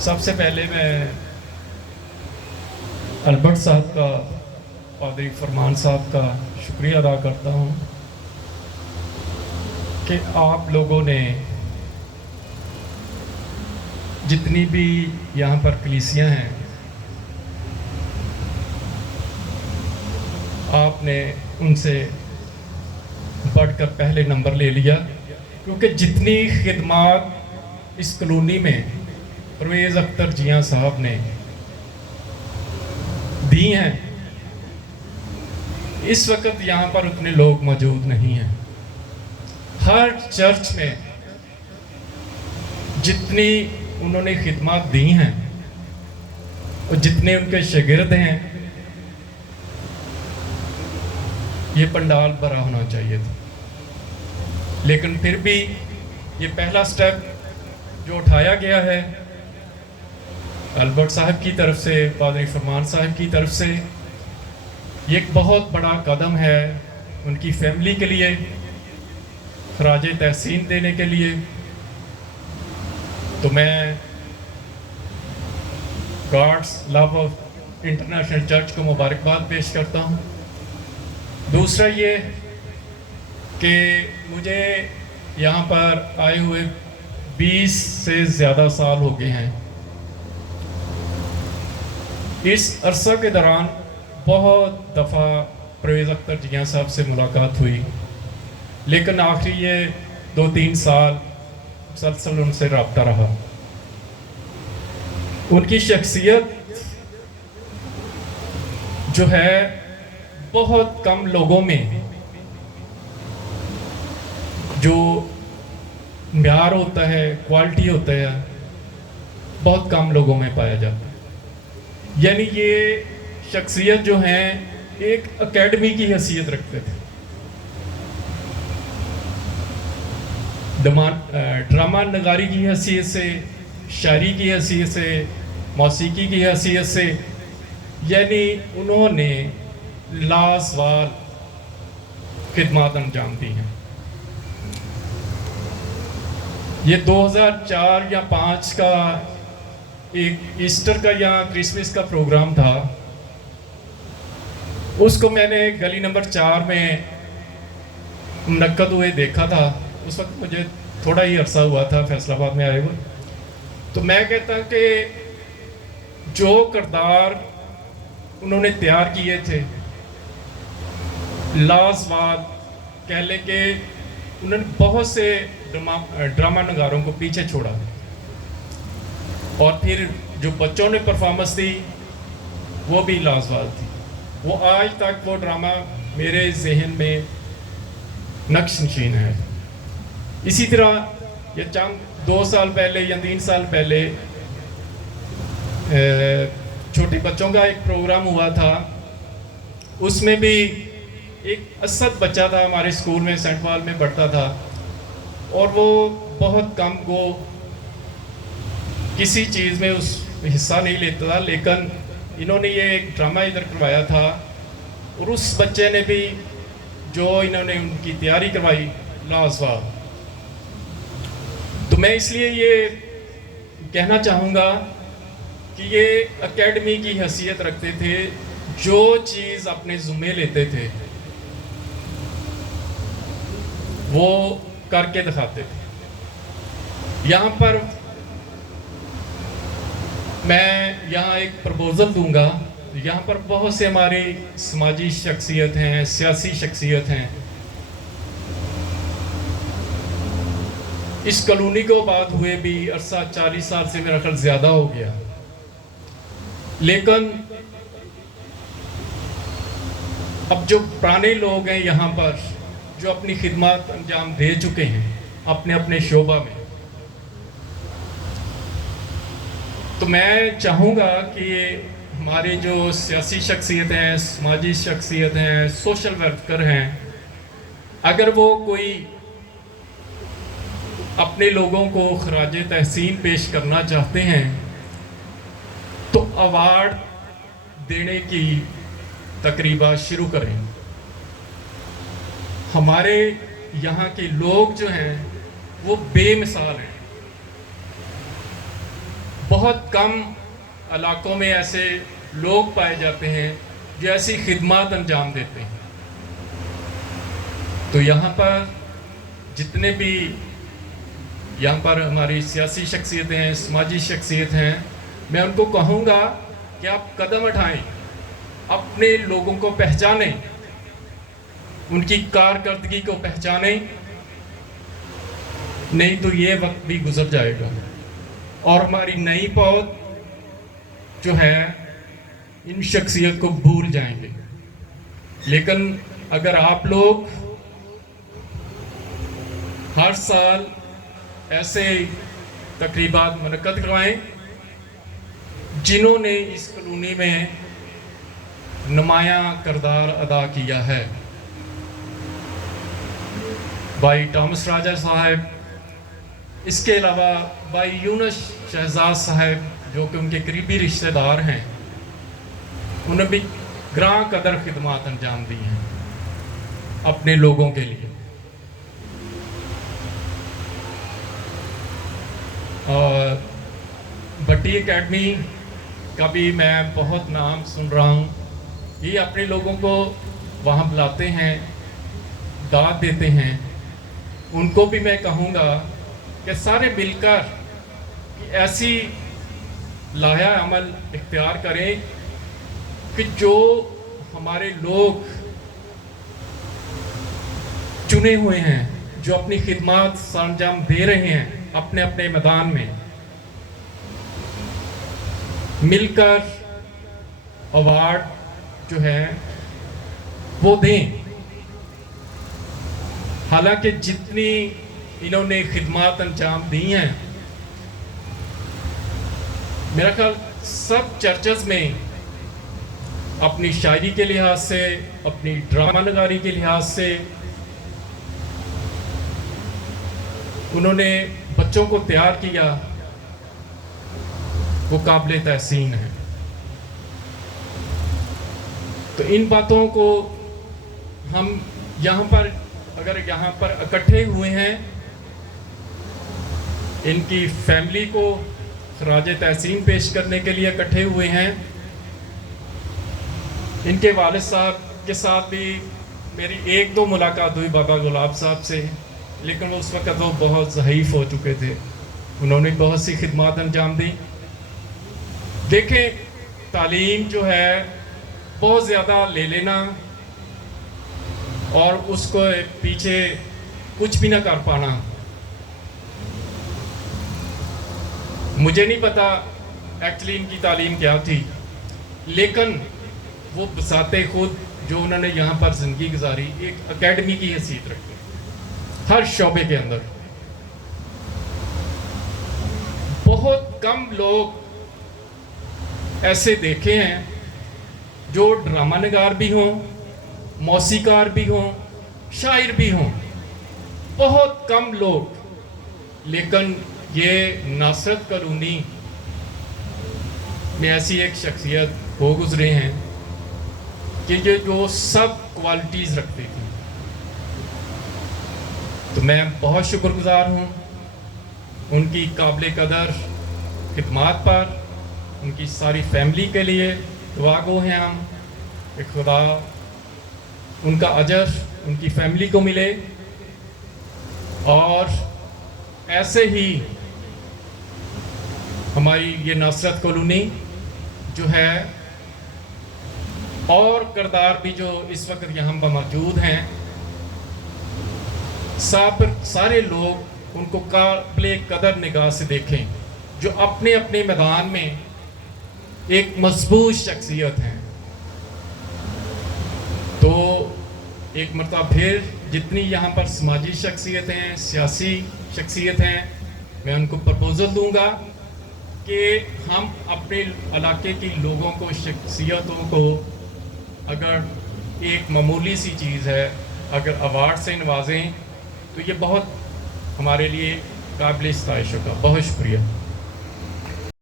سب سے پہلے میں البرٹ صاحب کا، پادری فرمان صاحب کا شکریہ ادا کرتا ہوں کہ آپ لوگوں نے جتنی بھی یہاں پر کلیسیاں ہیں آپ نے ان سے بڑھ کر پہلے نمبر لے لیا، کیونکہ جتنی خدمات اس کالونی میں پرویز اختر جیاں صاحب نے دی ہیں، اس وقت یہاں پر اتنے لوگ موجود نہیں ہیں۔ ہر چرچ میں جتنی انہوں نے خدمات دی ہیں اور جتنے ان کے شاگرد ہیں، یہ پنڈال بھرا ہونا چاہیے تھا، لیکن پھر بھی یہ پہلا سٹیپ جو اٹھایا گیا ہے البرٹ صاحب کی طرف سے، پادری فرمان صاحب کی طرف سے، یہ ایک بہت بڑا قدم ہے ان کی فیملی کے لیے، خراج تحسین دینے کے لیے۔ تو میں God's love of international church کو مبارکباد پیش کرتا ہوں۔ دوسرا یہ کہ مجھے یہاں پر آئے ہوئے 20 سے زیادہ سال ہو گئے ہیں۔ اس عرصہ کے دوران بہت دفعہ پرویز اختر جیاں صاحب سے ملاقات ہوئی، لیکن آخری یہ 2-3 سال مسلسل ان سے رابطہ رہا۔ ان کی شخصیت جو ہے بہت کم لوگوں میں جو معیار ہوتا ہے، کوالٹی ہوتا ہے، بہت کم لوگوں میں پایا جاتا ہے۔ یعنی یہ شخصیت جو ہیں ایک اکیڈمی کی حیثیت رکھتے تھے، ڈرامہ نگاری کی حیثیت سے، شاعری کی حیثیت سے، موسیقی کی حیثیت سے، یعنی انہوں نے لازوال خدمات انجام دی ہیں۔ یہ 2004 یا 5 کا ایک ایسٹر کا یا کرسمس کا پروگرام تھا، اس کو میں نے گلی نمبر 4 میں منعقد ہوئے دیکھا تھا۔ اس وقت مجھے تھوڑا ہی عرصہ ہوا تھا فیصل آباد میں آئے ہوئے، تو میں کہتا ہوں کہ جو کردار انہوں نے تیار کیے تھے، لازوال کہہ لیں کہ انہوں نے بہت سے ڈرامہ نگاروں کو پیچھے چھوڑا، اور پھر جو بچوں نے پرفارمنس دی وہ بھی لازوال تھی۔ وہ آج تک وہ ڈرامہ میرے ذہن میں نقش نشین ہے۔ اسی طرح یہ چند 2 سال پہلے یا 3 سال پہلے چھوٹے بچوں کا ایک پروگرام ہوا تھا، اس میں بھی ایک اسد بچہ تھا، ہمارے اسکول میں سینٹ پال میں پڑھتا تھا، اور وہ بہت کم کو کسی چیز میں اس حصہ نہیں لیتا تھا، لیکن انہوں نے یہ ایک ڈرامہ ادھر کروایا تھا، اور اس بچے نے بھی جو انہوں نے ان کی تیاری کروائی لازوال۔ تو میں اس لیے یہ کہنا چاہوں گا کہ یہ اکیڈمی کی حیثیت رکھتے تھے، جو چیز اپنے ذمے لیتے تھے وہ کر کے دکھاتے تھے۔ یہاں پر میں ایک پرپوزل دوں گا، یہاں پر بہت سے ہماری سماجی شخصیت ہیں، سیاسی شخصیت ہیں، اس کالونی کو آباد ہوئے بھی عرصہ 40 سال سے میرا خیال زیادہ ہو گیا، لیکن اب جو پرانے لوگ ہیں یہاں پر جو اپنی خدمات انجام دے چکے ہیں اپنے اپنے شعبہ میں، تو میں چاہوں گا کہ ہمارے جو سیاسی شخصیت ہیں، سماجی شخصیت ہیں، سوشل ورکر ہیں، اگر وہ کوئی اپنے لوگوں کو خراج تحسین پیش کرنا چاہتے ہیں تو ایوارڈ دینے کی تقریبات شروع کریں۔ ہمارے یہاں کے لوگ جو ہیں وہ بے مثال ہیں، بہت کم علاقوں میں ایسے لوگ پائے جاتے ہیں جو ایسی خدمات انجام دیتے ہیں. تو یہاں پر جتنے بھی یہاں پر ہماری سیاسی شخصیتیں ہیں, سماجی شخصیت ہیں, میں ان کو کہوں گا کہ آپ قدم اٹھائیں, اپنے لوگوں کو پہچانیں, ان کی کارکردگی کو پہچانیں, نہیں تو یہ وقت بھی گزر جائے گا اور ہماری نئی پود جو ہے ان شخصیت کو بھول جائیں گے. لیکن اگر آپ لوگ ہر سال ایسے تقریبات منعقد کروائیں جنہوں نے اس کالونی میں نمایاں کردار ادا کیا ہے, بھائی ٹامس راجہ صاحب, اس کے علاوہ بھائی یونس شہزاد صاحب جو کہ ان کے قریبی رشتہ دار ہیں, انہوں نے بھی گراں قدر خدمات انجام دی ہیں اپنے لوگوں کے لیے. اور بٹی اکیڈمی کا بھی میں بہت نام سن رہا ہوں. یہ اپنے لوگوں کو وہاں بلاتے ہیں, دعوت دیتے ہیں. ان کو بھی میں کہوں گا کہ سارے مل کر ایسی لائحہ عمل اختیار کریں کہ جو ہمارے لوگ چنے ہوئے ہیں, جو اپنی خدمات سر انجام دے رہے ہیں اپنے اپنے میدان میں, مل کر ایوارڈ جو ہے وہ دیں. حالانکہ جتنی انہوں نے خدمات انجام دی ہیں, میرا خیال سب چرچز میں اپنی شاعری کے لحاظ سے, اپنی ڈرامہ نگاری کے لحاظ سے انہوں نے بچوں کو تیار کیا, وہ قابل تحسین ہے. تو ان باتوں کو ہم یہاں پر اگر یہاں پر اکٹھے ہوئے ہیں, ان کی فیملی کو خراج تحسین پیش کرنے کے لیے اکٹھے ہوئے ہیں. ان کے والد صاحب کے ساتھ بھی میری ایک دو ملاقات ہوئی بابا گلاب صاحب سے, لیکن اس وقت وہ بہت ضعیف ہو چکے تھے. انہوں نے بہت سی خدمات انجام دی. دیکھیں, تعلیم جو ہے بہت زیادہ لے لینا اور اس کو پیچھے کچھ بھی نہ کر پانا, مجھے نہیں پتا ایکچولی ان کی تعلیم کیا تھی, لیکن وہ بذات خود جو انہوں نے یہاں پر زندگی گزاری ایک اکیڈمی کی حیثیت رکھتے ہر شعبے کے اندر. بہت کم لوگ ایسے دیکھے ہیں جو ڈرامہ نگار بھی ہوں, موسیقار بھی ہوں, شاعر بھی ہوں, بہت کم لوگ. لیکن یہ ناصرت کالونی میں ایسی ایک شخصیت ہو گزرے ہیں کہ یہ جو سب کوالٹیز رکھتے تھے. تو میں بہت شکر گزار ہوں ان کی قابل قدر خدمات پر, ان کی ساری فیملی کے لیے دعا گو ہیں ہم کہ خدا ان کا اجر ان کی فیملی کو ملے, اور ایسے ہی ہماری یہ ناصرت کالونی جو ہے اور کردار بھی جو اس وقت یہاں موجود ہیں, سارے لوگ ان کو قابل قدر نگاہ سے دیکھیں جو اپنے اپنے میدان میں ایک مضبوط شخصیت ہیں. تو ایک مرتبہ پھر جتنی یہاں پر سماجی شخصیتیں, سیاسی شخصیت ہیں, میں ان کو پرپوزل دوں گا کہ ہم اپنے علاقے کی لوگوں کو, شخصیتوں کو اگر ایک معمولی سی چیز ہے اگر ایوارڈ سے نوازیں تو یہ بہت ہمارے لیے قابل ستائش ہوگا. بہت شکریہ.